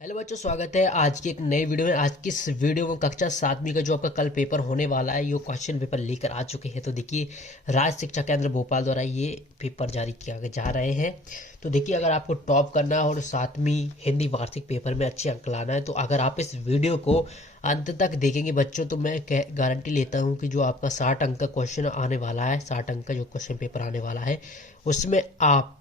Hello बच्चों, स्वागत है आज की एक नई वीडियो में। आज की इस वीडियो में कक्षा 7वीं का जो आपका कल पेपर होने वाला है, ये क्वेश्चन पेपर लेकर आ चुके हैं। तो देखिए, राज्य शिक्षा केंद्र भोपाल द्वारा ये पेपर जारी किया जा रहे हैं। तो देखिए, अगर आपको टॉप करना है और 7वीं हिंदी वार्षिक पेपर में अच्छे अंक लाना है, तो अगर आप इस वीडियो को अंत तक देखेंगे बच्चों, तो मैं गारंटी लेता हूँ कि जो आपका 60 अंक का क्वेश्चन आने वाला है, 60 अंक का जो क्वेश्चन पेपर आने वाला है, उसमें आप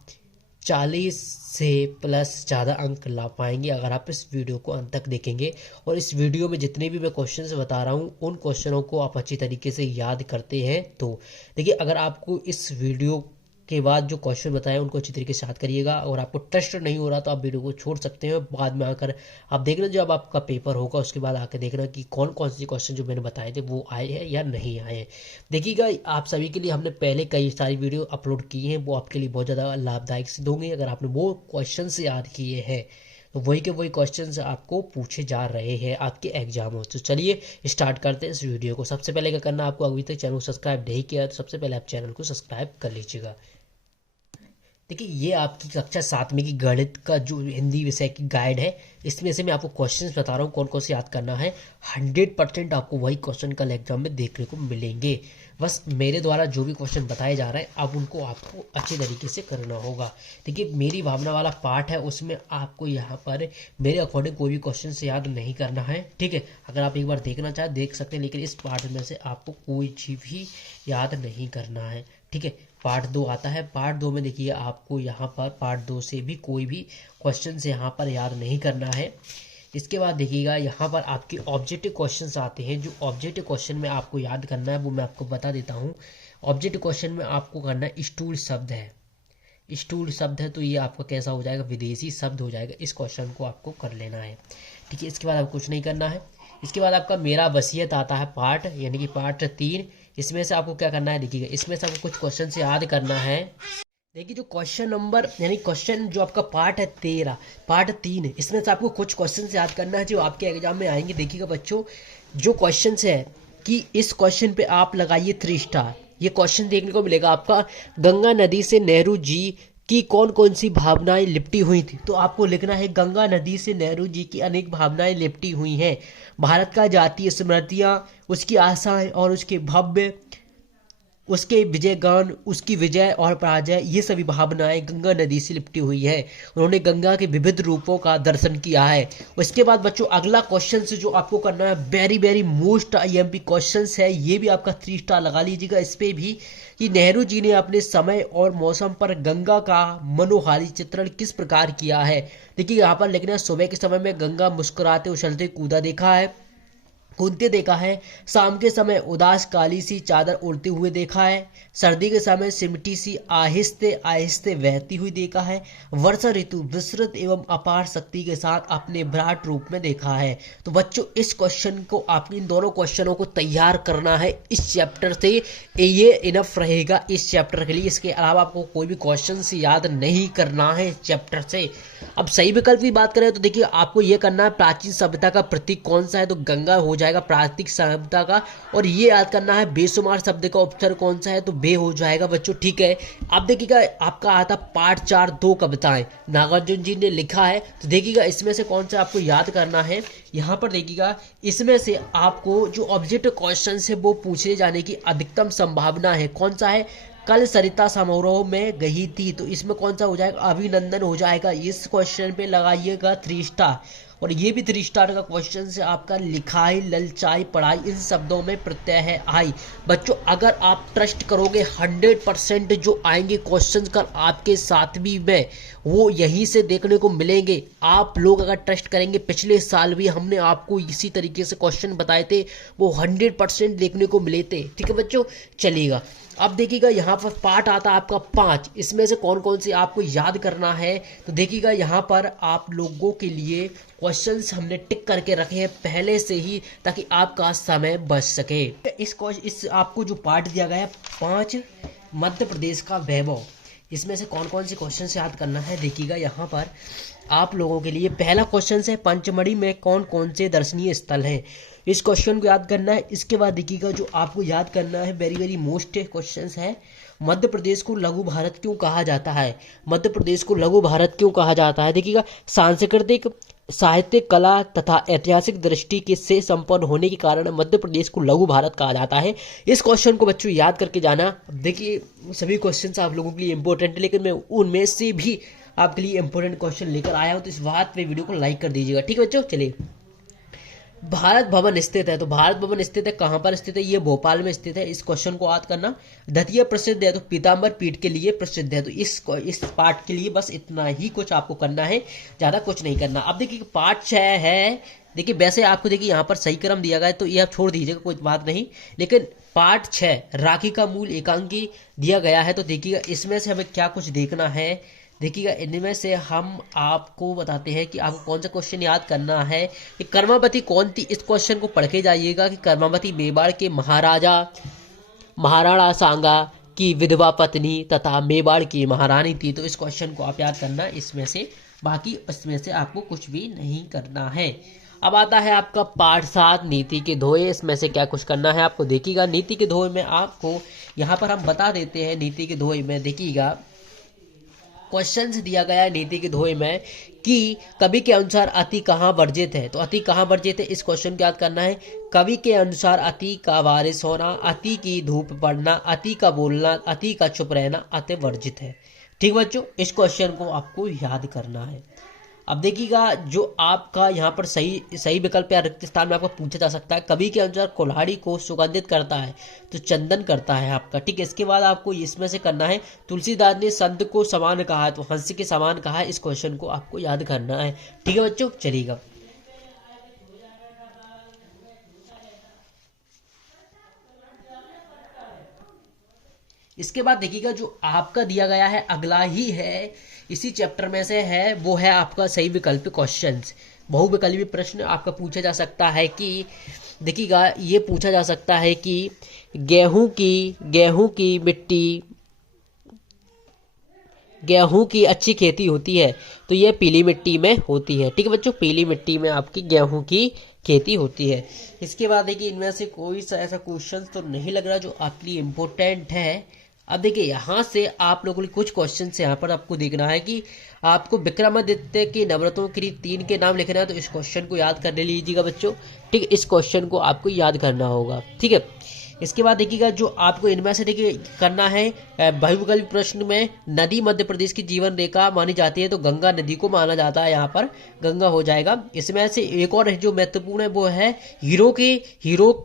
40 से प्लस ज़्यादा अंक ला पाएंगे अगर आप इस वीडियो को अंत तक देखेंगे। और इस वीडियो में जितने भी मैं क्वेश्चंस बता रहा हूँ, उन क्वेश्चनों को आप अच्छी तरीके से याद करते हैं। तो देखिए, अगर आपको इस वीडियो के बाद जो क्वेश्चन बताए उनको अच्छी तरीके से याद करिएगा। और आपको ट्रस्ट नहीं हो रहा तो आप वीडियो को छोड़ सकते हैं, बाद में आकर आप देखना, जब आपका पेपर होगा उसके बाद आकर देखना कि कौन कौन से क्वेश्चन जो मैंने बताए थे वो आए हैं या नहीं आए हैं। देखिएगा, आप सभी के लिए हमने पहले कई सारी वीडियो अपलोड की हैं, वो आपके लिए बहुत ज़्यादा लाभदायक सिद्ध होंगे। अगर आपने वो क्वेश्चन याद किए हैं तो वही के वही क्वेश्चंस आपको पूछे जा रहे हैं आपके एग्जामों। तो चलिए स्टार्ट करते हैं इस वीडियो को। सबसे पहले क्या करना है, आपको अभी तक चैनल को सब्सक्राइब नहीं किया तो सबसे पहले आप चैनल को सब्सक्राइब कर लीजिएगा। देखिए, ये आपकी कक्षा 7वीं की गणित का जो हिंदी विषय की गाइड है, इसमें से मैं आपको क्वेश्चंस बता रहा हूँ कौन कौन से याद करना है। 100% आपको वही क्वेश्चन कल एग्जाम में देखने को मिलेंगे। बस मेरे द्वारा जो भी क्वेश्चन बताए जा रहे हैं, अब उनको आपको अच्छे तरीके से करना होगा। देखिए, मेरी भावना वाला पार्ट है, उसमें आपको यहाँ पर मेरे अकॉर्डिंग कोई भी क्वेश्चन से याद नहीं करना है। ठीक है, अगर आप एक बार देखना चाहें देख सकते हैं, लेकिन इस पार्ट में से आपको कोई चीज भी याद नहीं करना है। ठीक है, पार्ट 2 आता है। पार्ट 2 में देखिए, आपको यहाँ पर पार्ट 2 से भी कोई भी क्वेश्चन से यहाँ पर याद नहीं करना है। इसके बाद देखिएगा, यहाँ पर आपके ऑब्जेक्टिव क्वेश्चंस आते हैं। जो ऑब्जेक्टिव क्वेश्चन में आपको याद करना है वो मैं आपको बता देता हूँ। ऑब्जेक्टिव क्वेश्चन में आपको करना है स्टूल शब्द है। स्टूल शब्द है तो ये आपका कैसा हो जाएगा, विदेशी शब्द हो जाएगा। इस क्वेश्चन को आपको कर लेना है। ठीक है, इसके बाद आपको कुछ नहीं करना है। इसके बाद आपका मेरा वसीयत आता है पार्ट, यानी कि पार्ट 3। इसमें से आपको क्या करना है, देखिएगा, इसमें से आपको कुछ क्वेश्चन से याद करना है। देखिए, जो क्वेश्चन नंबर यानी क्वेश्चन जो आपका पार्ट है 13, पार्ट 3 है, इसमें से आपको कुछ क्वेश्चन याद करना है जो आपके एग्जाम में आएंगे। देखिएगा बच्चों, जो क्वेश्चन है कि इस क्वेश्चन पे आप लगाइए 3 स्टार। ये क्वेश्चन देखने को मिलेगा आपका, गंगा नदी से नेहरू जी की कौन कौन सी भावनाएं लिपटी हुई थी। तो आपको लिखना है, गंगा नदी से नेहरू जी की अनेक भावनाएं लिपटी हुई हैं। भारत का जातीय स्मृतियां, उसकी आशाएं और उसके भव्य, उसके विजय गान, उसकी विजय और पराजय, ये सभी भावनाएं गंगा नदी से लिपटी हुई है। उन्होंने गंगा के विविध रूपों का दर्शन किया है। उसके बाद बच्चों, अगला क्वेश्चन से जो आपको करना है, very very most IMP question है, ये भी आपका 3 स्टार लगा लीजिएगा इस पे भी, कि नेहरू जी ने अपने समय और मौसम पर गंगा का मनोहारी चित्रण किस प्रकार किया है। देखिए, यहाँ पर लिखना है, सुबह के समय में गंगा मुस्कुराते उछलते कूदा देखा है, कूदते देखा है। शाम के समय उदास काली सी चादर उड़ते हुए देखा है। सर्दी के समय सिमटी सी आहिस्ते आहिस्ते बहती हुई देखा है। वर्षा ऋतु विस्तृत एवं अपार शक्ति के साथ अपने विराट रूप में देखा है। तो बच्चों, इस क्वेश्चन को आप इन दोनों क्वेश्चनों को तैयार करना है इस चैप्टर से। ये इनफ रहेगा इस चैप्टर के लिए। इसके अलावा आपको कोई भी क्वेश्चन से याद नहीं करना है इस चैप्टर से। अब सही विकल्प की बात करें तो देखिए, आपको ये करना है, प्राचीन सभ्यता का प्रतीक कौन सा है, तो गंगा हो जाएगा प्राचीन सभ्यता का। और ये याद करना है, बेशुमार शब्द का उपसर्ग कौन सा है, तो बे हो जाएगा बच्चों। ठीक है, अब देखिएगा, आपका आता पार्ट 4 2 कविताएं नागार्जुन जी ने लिखा है। तो देखिएगा, इसमें से कौन सा आपको याद करना है। यहाँ पर देखिएगा, इसमें से आपको जो ऑब्जेक्टिव क्वेश्चन है वो पूछे जाने की अधिकतम संभावना है। कौन सा है, कल सरिता समारोह में गई थी, तो इसमें कौन सा हो जाएगा, अभिनंदन हो जाएगा। इस क्वेश्चन पे लगाइएगा 3 स्टार। और ये भी 3 स्टार का क्वेश्चन से आपका, लिखाई ललचाई पढ़ाई इन शब्दों में प्रत्यय है आई। बच्चों, अगर आप ट्रस्ट करोगे, 100% जो आएंगे क्वेश्चन कल आपके 7वीं में, वो यहीं से देखने को मिलेंगे। आप लोग अगर ट्रस्ट करेंगे, पिछले साल भी हमने आपको इसी तरीके से क्वेश्चन बताए थे, वो 100% देखने को मिले थे। ठीक है बच्चों, चलिएगा। अब देखिएगा, यहाँ पर पार्ट आता है आपका 5। इसमें से कौन कौन से आपको याद करना है। तो देखिएगा, यहाँ पर आप लोगों के लिए क्वेश्चंस हमने टिक करके रखे हैं पहले से ही, ताकि आपका समय बच सके। इस आपको जो पार्ट दिया गया है 5, मध्य प्रदेश का वैभव, इसमें से कौन कौन से क्वेश्चन याद करना है। देखिएगा, यहाँ पर आप लोगों के लिए पहला क्वेश्चन है, पंचमढ़ी में कौन कौन से दर्शनीय स्थल हैं। इस क्वेश्चन को याद करना है। इसके बाद देखिएगा, जो आपको याद करना है, वेरी वेरी मोस्ट क्वेश्चन है, मध्य प्रदेश को लघु भारत क्यों कहा जाता है। मध्य प्रदेश को लघु भारत क्यों कहा जाता है। देखिएगा, सांस्कृतिक साहित्य, कला तथा ऐतिहासिक दृष्टि के से संपन्न होने के कारण मध्य प्रदेश को लघु भारत कहा जाता है। इस क्वेश्चन को बच्चों याद करके जाना। देखिए सभी क्वेश्चन आप लोगों के लिए इंपॉर्टेंट है, लेकिन मैं उनमें से भी आपके लिए इंपॉर्टेंट क्वेश्चन लेकर आया हूं, तो इस बात पे वीडियो को लाइक कर दीजिएगा। ठीक है बच्चों, चलिए। भारत भवन स्थित है, तो भारत भवन स्थित है कहाँ पर स्थित है? ये भोपाल में स्थित है। इस क्वेश्चन को याद करना। द्वितीय प्रसिद्ध है, तो पीताम्बर पीठ के लिए प्रसिद्ध है। तो इस पार्ट के लिए बस इतना ही कुछ आपको करना है, ज्यादा कुछ नहीं करना। अब देखिए पार्ट 6 है। देखिए वैसे आपको देखिए यहाँ पर सही क्रम दिया गया है, तो ये आप छोड़ दीजिएगा, कोई बात नहीं। लेकिन पार्ट 6 राखी का मूल एकांकी दिया गया है, तो देखिएगा इसमें से हमें क्या कुछ देखना है। देखिएगा इनमें से हम आपको बताते हैं कि आपको कौन सा क्वेश्चन याद करना है कि कर्मावती कौन थी। इस क्वेश्चन को पढ़ के जाइएगा कि कर्मावती मेवाड़ के महाराणा सांगा की विधवा पत्नी तथा मेवाड़ की महारानी थी। तो इस क्वेश्चन को आप याद करना इसमें से, बाकी इसमें से आपको कुछ भी नहीं करना है। अब आता है आपका पार्ट 7 नीति के धोए। इसमें से क्या कुछ करना है आपको, देखिएगा नीति के धोए में आपको यहाँ पर हम बता देते हैं। नीति के धोए में देखिएगा क्वेश्चन दिया गया है नीति के धोए में कि कवि के अनुसार अति कहाँ वर्जित है। तो अति कहाँ वर्जित है, इस क्वेश्चन को याद करना है। कवि के अनुसार अति का बारिश होना, अति की धूप पड़ना, अति का बोलना, अति का चुप रहना अति वर्जित है। ठीक बच्चों, इस क्वेश्चन को आपको याद करना है। अब देखिएगा जो आपका यहाँ पर सही विकल्प या रिक्त स्थान में आपको पूछा जा सकता है। कवि के अनुसार कुल्हाड़ी को सुगंधित करता है, तो चंदन करता है आपका। ठीक है, इसके बाद आपको इसमें से करना है तुलसीदास ने संत को समान कहा है, तो हंस के समान कहा है। इस क्वेश्चन को आपको याद करना है। ठीक है बच्चों, चलिएगा। इसके बाद देखिएगा जो आपका दिया गया है अगला ही है, इसी चैप्टर में से है, वो है आपका सही विकल्प क्वेश्चंस। बहुविकल्पी प्रश्न आपका पूछा जा सकता है कि देखिएगा ये पूछा जा सकता है कि गेहूं की मिट्टी, गेहूं की अच्छी खेती होती है, तो ये पीली मिट्टी में होती है। ठीक है बच्चों, पीली मिट्टी में आपकी गेहूं की खेती होती है। इसके बाद देखिए इनमें से कोई सा ऐसा क्वेश्चन तो नहीं लग रहा जो आपके लिए इम्पोर्टेंट है। अब देखिए यहाँ से आप लोगों के कुछ क्वेश्चन यहाँ पर आपको देखना है कि आपको विक्रमादित्य के नवरत्नों के 3 के नाम लिखना है, तो इस क्वेश्चन को याद कर लीजिएगा बच्चों। ठीक है, इस क्वेश्चन को आपको याद करना होगा। ठीक है, इसके बाद देखिएगा जो आपको इनमें से देखिए करना है बहुविकल्प प्रश्न में नदी मध्य प्रदेश की जीवन रेखा मानी जाती है, तो गंगा नदी को माना जाता है, यहाँ पर गंगा हो जाएगा। इसमें से एक और जो महत्वपूर्ण है वो है हीरो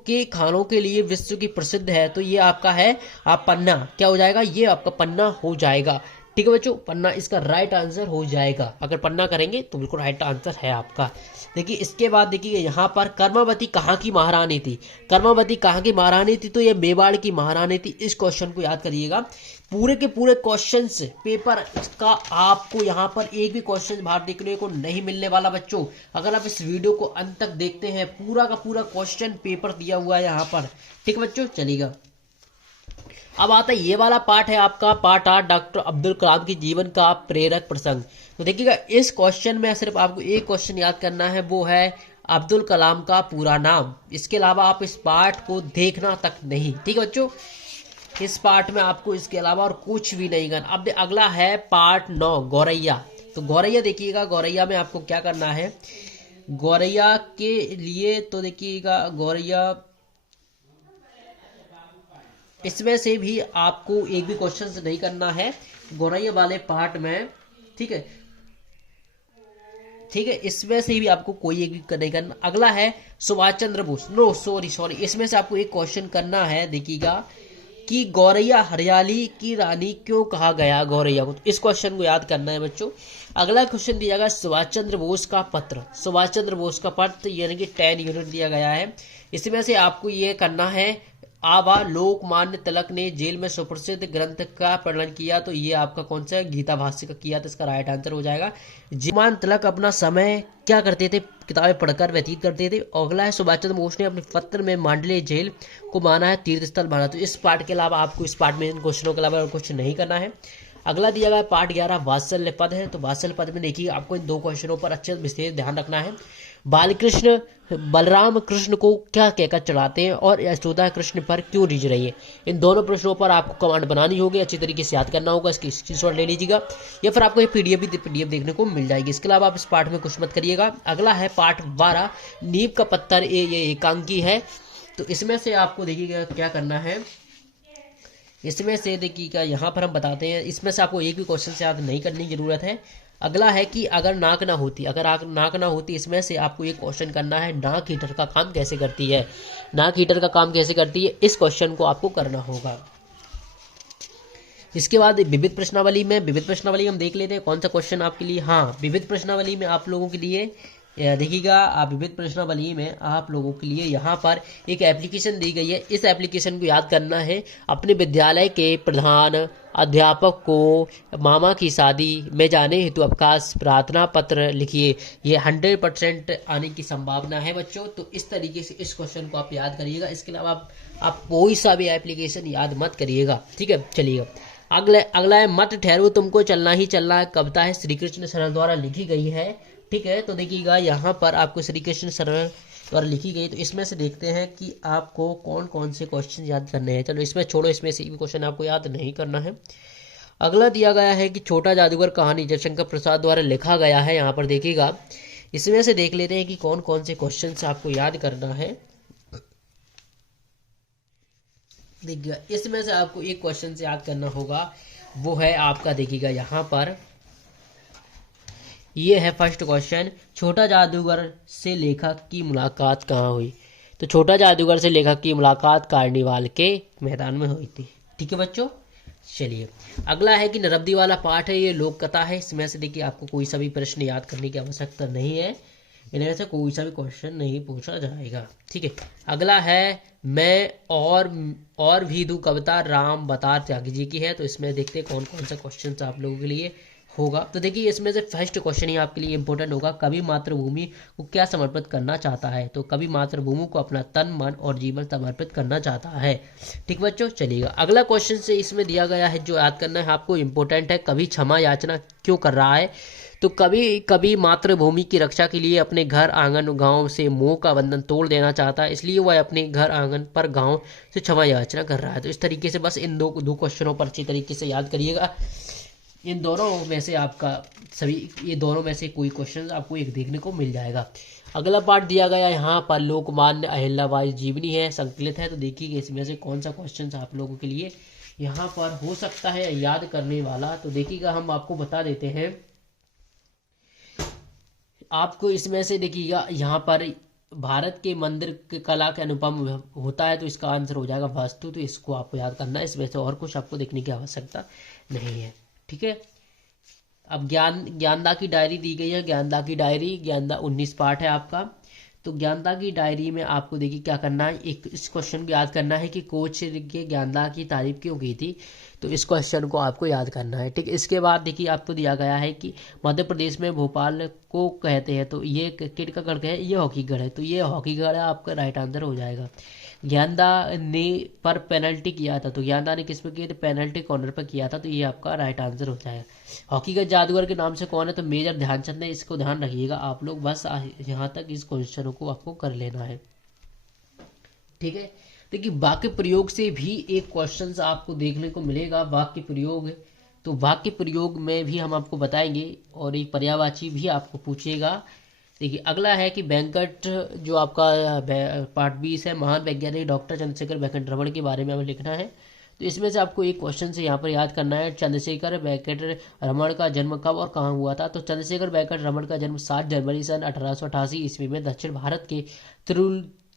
के खानों के लिए विश्व की प्रसिद्ध है, तो ये आपका है आप पन्ना, क्या हो जाएगा, ये आपका पन्ना हो जाएगा। ठीक है बच्चों, पन्ना इसका राइट आंसर हो जाएगा। अगर पन्ना करेंगे तो बिल्कुल राइट आंसर है आपका। देखिए इसके बाद देखिए यहाँ पर कर्मावती कहाँ की महारानी थी। कर्मावती कहाँ की महारानी थी, तो ये मेवाड़ की महारानी थी। इस क्वेश्चन को याद करिएगा। पूरे के पूरे क्वेश्चंस पेपर का आपको यहाँ पर एक भी क्वेश्चन बाहर देखने को नहीं मिलने वाला बच्चों। अगर आप इस वीडियो को अंत तक देखते हैं, पूरा का पूरा क्वेश्चन पेपर दिया हुआ है यहाँ पर। ठीक है बच्चों, चलिएगा। अब आता है ये वाला पार्ट है आपका पार्ट 8, डॉक्टर अब्दुल कलाम की जीवन का प्रेरक प्रसंग। तो देखिएगा इस क्वेश्चन में सिर्फ आपको एक क्वेश्चन याद करना है, वो है अब्दुल कलाम का पूरा नाम। इसके अलावा आप इस पार्ट को देखना तक नहीं। ठीक है बच्चों, इस पार्ट में आपको इसके अलावा और कुछ भी नहीं करना। अब अगला है पार्ट 9 गौरैया। तो गौरैया देखिएगा, गौरैया में आपको क्या करना है। गौरैया के लिए तो देखिएगा गौरैया इसमें से भी आपको एक भी क्वेश्चन नहीं करना है गौरैया वाले पार्ट में। ठीक है, ठीक है, इसमें से भी आपको कोई एक भी नहीं करना। अगला है सुभाष चंद्र बोस, नो सॉरी, इसमें से आपको एक क्वेश्चन करना है। देखिएगा कि गौरैया हरियाली की रानी क्यों कहा गया गौरैया को, तो इस क्वेश्चन को याद करना है बच्चों। अगला क्वेश्चन दिया गया सुभाष चंद्र बोस का पत्र। सुभाष चंद्र बोस का पत्र यानी कि 10 यूनिट दिया गया है। इसमें से आपको ये करना है आवा लोकमान्य तिलक ने जेल में सुप्रसिद्ध ग्रंथ का प्रणयन किया, तो ये आपका कौन सा गीता भाष्य का किया, तो इसका राइट आंसर हो जाएगा। लोकमान्य तिलक अपना समय क्या करते थे, किताबें पढ़कर व्यतीत करते थे। अगला है सुभाष चंद्र बोस ने अपने पत्र में मांडले जेल को माना है तीर्थ स्थल माना। तो इस पार्ट के अलावा आपको इस पार्ट में इन क्वेश्चनों के अलावा और कुछ नहीं करना है। अगला दिया गया पाठ 11 वात्सल्य पद है। तो वात्सल्य पद में देखिए आपको इन 2 क्वेश्चनों पर अच्छे विशेष ध्यान रखना है। बालकृष्ण बलराम कृष्ण को क्या कहकर चढ़ाते हैं और यशोदा कृष्ण पर क्यों रिझ रही है। इन दोनों प्रश्नों पर आपको कमांड बनानी होगी, अच्छी तरीके से याद करना होगा। इसकी स्क्रीनशॉट ले लीजिएगा या फिर आपको ये पीडीएफ देखने को मिल जाएगी। इसके अलावा आप इस पाठ में कुछ मत करिएगा। अगला है पाठ 12 नींव का पत्थर, ये एकांकी है। तो इसमें से आपको देखिएगा क्या करना है। इसमें से देखिएगा यहाँ पर हम बताते हैं, इसमें से आपको एक भी क्वेश्चन से याद नहीं करने की जरूरत है। अगला है कि अगर नाक ना होती, इसमें से आपको एक क्वेश्चन करना है, नाक हीटर का काम कैसे करती है। नाक हीटर का काम कैसे करती है, इस क्वेश्चन को आपको करना होगा। इसके बाद विविध प्रश्नावली हम देख लेते हैं कौन सा क्वेश्चन आपके लिए। हाँ, विविध प्रश्नावली में आप लोगों के लिए देखिएगा, आप विविध प्रश्नावली में आप लोगों के लिए यहाँ पर एक एप्लीकेशन दी गई है। इस एप्लीकेशन को याद करना है। अपने विद्यालय के प्रधान अध्यापक को मामा की शादी में जाने हेतु अवकाश प्रार्थना पत्र लिखिए। ये 100% आने की संभावना है बच्चों। तो इस तरीके से इस क्वेश्चन को आप याद करिएगा। इसके अलावा आप कोई सा भी एप्लीकेशन याद मत करिएगा, ठीक है। चलिएगा अगला है मत ठहरो तुमको चलना ही चलना है। कविता है श्री कृष्ण शरण द्वारा लिखी गई है, ठीक है। तो देखिएगा यहाँ पर आपको श्री कृष्ण शरण द्वारा लिखी गई। तो इसमें से देखते हैं कि आपको कौन कौन से क्वेश्चन याद करने हैं। चलो इसमें छोड़ो, इसमें से भी क्वेश्चन आपको याद नहीं करना है। अगला दिया गया है कि छोटा जादूगर कहानी जयशंकर प्रसाद द्वारा लिखा गया है। यहाँ पर देखिएगा, इसमें से देख लेते हैं कि कौन कौन से क्वेश्चन आपको याद करना है। देखिएगा इसमें से आपको एक क्वेश्चन से याद करना होगा, वो है आपका देखिएगा यहाँ पर, ये है फर्स्ट क्वेश्चन, छोटा जादूगर से लेखक की मुलाकात कहाँ हुई। तो छोटा जादूगर से लेखक की मुलाकात कार्निवाल के मैदान में हुई थी, ठीक है बच्चों। चलिए अगला है कि नरब्दी वाला पाठ है, ये लोक कथा है। इसमें से देखिए आपको कोई सा भी प्रश्न याद करने की आवश्यकता नहीं है, इनमें से कोई सा भी क्वेश्चन नहीं पूछा जाएगा, ठीक है। अगला है मैं और भी दू कविता राम बतार त्यागी जी की है। तो इसमें देखते हैं कौन कौन सा क्वेश्चन आप लोगों के लिए होगा। तो देखिए इसमें से फर्स्ट क्वेश्चन ही आपके लिए इंपॉर्टेंट होगा, कवि मातृभूमि को क्या समर्पित करना चाहता है। तो कवि मातृभूमि को अपना तन मन और जीवन समर्पित करना चाहता है, ठीक बच्चों। चलिएगा अगला क्वेश्चन से इसमें दिया गया है, जो याद करना है आपको, इंपॉर्टेंट है, कवि क्षमा याचना क्यों कर रहा है। तो कवि मातृभूमि की रक्षा के लिए अपने घर आंगन गांव से मोह का बंधन तोड़ देना चाहता है, इसलिए वह अपने घर आंगन पर गांव से क्षमा याचना कर रहा है। तो इस तरीके से बस इन दो क्वेश्चनों पर अच्छी तरीके से याद करिएगा। इन दोनों में से आपका ये दोनों में से कोई क्वेश्चन आपको एक देखने को मिल जाएगा। अगला पार्ट दिया गया यहाँ पर लोकमान्य अहिल्याबाई जीवनी है, संकलित है। तो देखिए इसमें से कौन सा क्वेश्चन आप लोगों के लिए यहाँ पर हो सकता है याद करने वाला। तो देखिएगा हम आपको बता देते हैं, आपको इसमें से देखिएगा यहाँ पर भारत के मंदिर के कला के अनुपम होता है। तो इसका आंसर हो जाएगा वास्तु। तो इसको आपको याद करना है, इसमें से और कुछ आपको देखने की आवश्यकता नहीं है, ठीक है। अब ज्ञानदा की डायरी दी गई है, ज्ञानदा की डायरी, ज्ञानदा 19 पार्ट है आपका। तो ज्ञानदा की डायरी में आपको देखिए क्या करना है, एक इस क्वेश्चन को याद करना है कि कोच के ज्ञानदा की तारीफ क्यों की थी। तो इस क्वेश्चन को आपको याद करना है, ठीक। इसके बाद देखिए आपको दिया गया है कि मध्य प्रदेश में भोपाल को कहते हैं। तो ये क्रिकेट का गढ़ है, ये हॉकी गढ़ है। तो ये हॉकी गढ़ आपका राइट आंसर हो जाएगा। ज्ञानदा ने पर पेनल्टी किया था, तो ज्ञानदा ने किस पे किया था, पेनल्टी कॉर्नर पर किया था। तो ये आपका राइट आंसर हो जाएगा। हॉकी का जादूगर के नाम से कौन है, तो मेजर ध्यानचंद है। इसको ध्यान रखिएगा आप लोग, बस यहाँ तक इस क्वेश्चन को आपको कर लेना है, ठीक है। देखिए वाक्य प्रयोग से भी एक क्वेश्चन आपको देखने को मिलेगा, वाक्य प्रयोग। तो वाक्य प्रयोग में भी हम आपको बताएंगे और एक पर्यायवाची भी आपको पूछेगा। देखिए अगला है कि वेंकट, जो आपका पार्ट 20 है, महान वैज्ञानिक डॉक्टर चंद्रशेखर वेंकट रमन के बारे में हमें लिखना है। तो इसमें से आपको एक क्वेश्चन से यहाँ पर याद करना है, चंद्रशेखर वेंकट रमन का जन्म कब और कहाँ हुआ था। तो चंद्रशेखर वेंकट रमन का जन्म 7 जनवरी सन 1888 ईस्वी में दक्षिण भारत के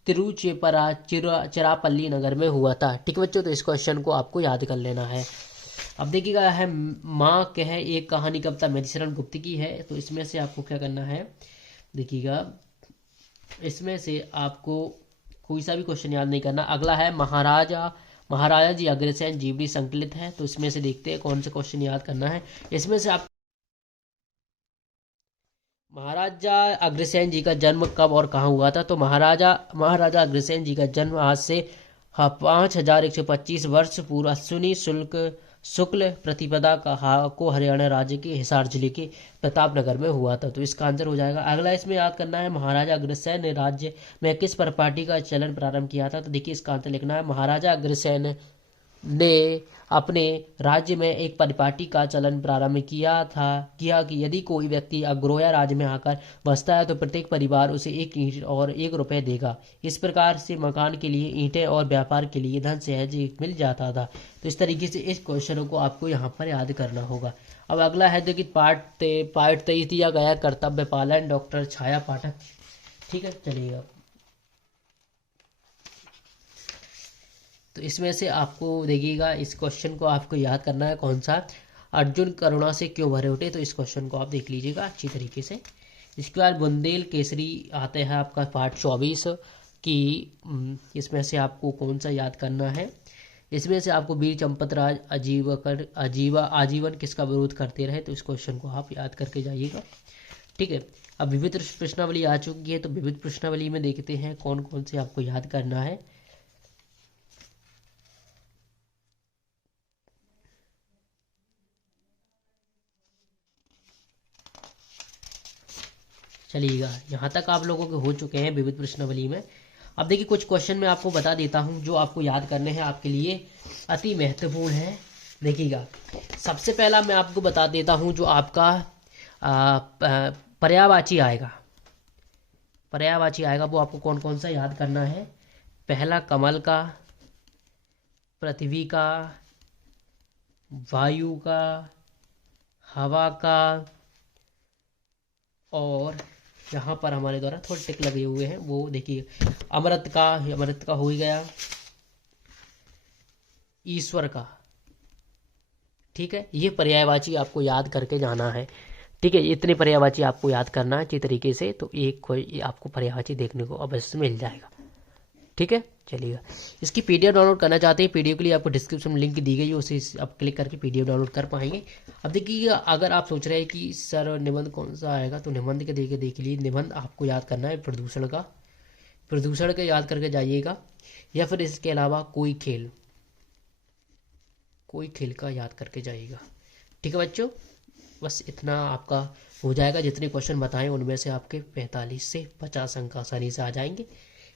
तिरुचिरापल्ली नगर में हुआ था, ठीक बच्चों। तो इस क्वेश्चन को आपको याद कर लेना है। अब देखिएगा है माँ कह एक कहानी कविता मेथिशरण गुप्त की है। तो इसमें से आपको क्या करना है, देखिएगा इसमें से आपको कोई सा भी क्वेश्चन याद नहीं करना। अगला है महाराजा जी अग्रसेन जीवनी संकलित है। तो इसमें से देखते हैं कौन से क्वेश्चन याद करना है। इसमें से आप महाराजा अग्रसेन जी का जन्म कब और कहाँ हुआ था। तो महाराजा अग्रसेन जी का जन्म आज से 5125 वर्ष पूर्व अश्विनी शुक्ल शुक्ल प्रतिपदा को हरियाणा राज्य के हिसार जिले के प्रतापनगर में हुआ था। तो इसका आंसर हो जाएगा। अगला इसमें याद करना है, महाराजा अग्रसेन ने राज्य में किस परिपाटी का चलन प्रारंभ किया था। तो देखिए इसका आंसर लिखना है, महाराजा अग्रसेन ने अपने राज्य में एक परिपाटी का चलन प्रारंभ किया कि यदि कोई व्यक्ति अग्रोया राज्य में आकर बसता है तो प्रत्येक परिवार उसे 1 ईंट और 1 रुपये देगा। इस प्रकार से मकान के लिए ईंटें और व्यापार के लिए धन सहज मिल जाता था। तो इस तरीके से इस क्वेश्चन को आपको यहाँ पर याद करना होगा। अब अगला है देखिए पार्ट 23 दिया गया कर्तव्य पालन, डॉक्टर छाया पाठक। ठीक है, चलिएगा। तो इसमें से आपको देखिएगा, इस क्वेश्चन को आपको याद करना है, कौन सा, अर्जुन करुणा से क्यों भरे उठे। तो इस क्वेश्चन को आप देख लीजिएगा अच्छी तरीके से। इसके बाद बुंदेल केसरी आते हैं आपका पार्ट 24 की। इसमें से आपको कौन सा याद करना है। इसमें से आपको वीर चंपतराज आजीवन किसका विरोध करते रहे। तो इस क्वेश्चन को आप याद करके जाइएगा। ठीक है, अब विविध प्रश्नावली आ चुकी है। तो विविध प्रश्नावली में देखते हैं कौन कौन से आपको याद करना है। चलिएगा, यहाँ तक आप लोगों के हो चुके हैं विविध प्रश्नावली में। अब देखिए कुछ क्वेश्चन मैं आपको बता देता हूँ जो आपको याद करने हैं, आपके लिए अति महत्वपूर्ण है। देखिएगा, सबसे पहला मैं आपको बता देता हूँ जो आपका पर्यायवाची आएगा। पर्यायवाची आएगा वो आपको कौन कौन सा याद करना है। पहला कमल का, पृथ्वी का, वायु का, हवा का, और यहाँ पर हमारे द्वारा थोड़े टिक लगे हुए हैं वो देखिए, अमृत का हो ही गया, ईश्वर का। ठीक है, ये पर्यायवाची आपको याद करके जाना है। ठीक है, इतने पर्यायवाची आपको याद करना है अच्छी तरीके से। तो एक कोई आपको पर्यायवाची देखने को अवश्य मिल जाएगा। ठीक है, चलिएगा। इसकी पीडीएफ डाउनलोड करना चाहते हैं, पीडीएफ के लिए आपको डिस्क्रिप्शन में लिंक दी गई है, उसे आप क्लिक करके पीडीएफ डाउनलोड कर पाएंगे। अब देखिए, अगर आप सोच रहे हैं कि सर निबंध कौन सा आएगा, तो निबंध के देख लीजिए। निबंध आपको याद करना है प्रदूषण का याद करके जाइएगा, या फिर इसके अलावा कोई खेल का याद करके जाइएगा। ठीक है बच्चों, बस इतना आपका हो जाएगा। जितने क्वेश्चन बताएं उनमें से आपके 45 से 50 अंक आसानी से आ जाएंगे।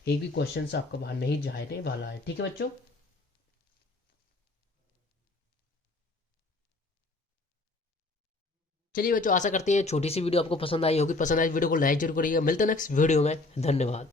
एक भी क्वेश्चन से आपका बाहर नहीं जाने वाला है। ठीक है बच्चों। चलिए बच्चों, आशा करते हैं छोटी सी वीडियो आपको पसंद आई होगी। पसंद आई वीडियो को लाइक जरूर करिएगा। मिलते हैं नेक्स्ट वीडियो में। धन्यवाद।